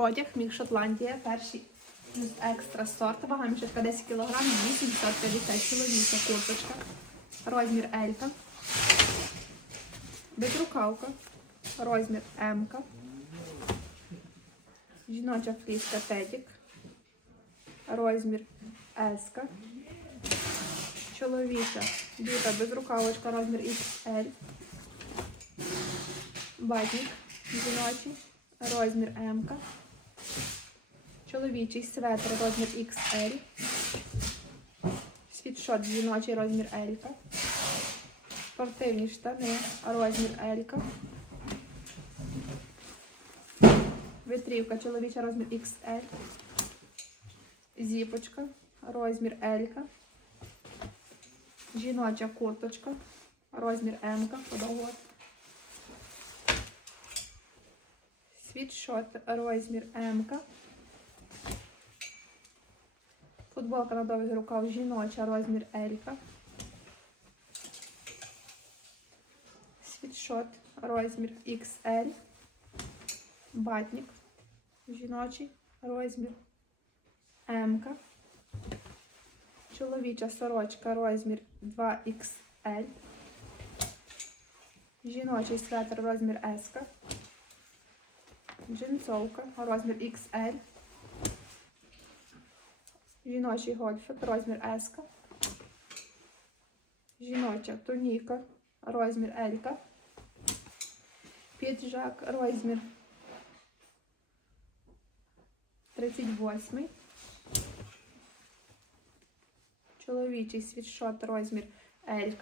Одяг міг Шотландія, перший екстра сорт, вага мішечка 10 кг, 850 чоловіча курточка, розмір Елька, безрукавка, розмір М, жіноча фліска Педік, розмір С, чоловіча біта безрукавочка, розмір XL, батник жіночий, розмір М, чоловічий светр, розмір XL, світшот жіночий, розмір L, спортивні штани, розмір L, витрівка чоловіча, розмір XL, зіпочка, розмір L, жіноча курточка, розмір М, подовгот. Світшот, розмір М. Футболка на довгий рукав жіноча, розмір L. Світшот, розмір XL. Батник жіночий, розмір М. Чоловіча сорочка, розмір 2XL. Жіночий светр, розмір S. Джинсовка, розмір XL. Жіночий гольфик, розмір S. Жіноча туніка, розмір L. Піджак, розмір 38. Чоловічий світшот, розмір L.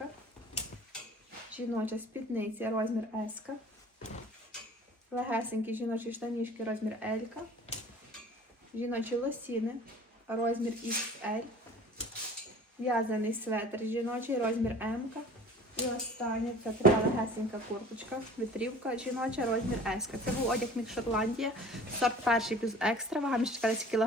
Жіноча спідниця, розмір S. Легесенькі жіночі штанішки, розмір L. Жіночі лосіни, розмір XL. В'язаний светр жіночий, розмір М. І останнє це така легесенька курточка, витрівка жіноча, розмір S. Це був одяг міг Шотландія, сорт перший плюс екстра, вага між 40 кг.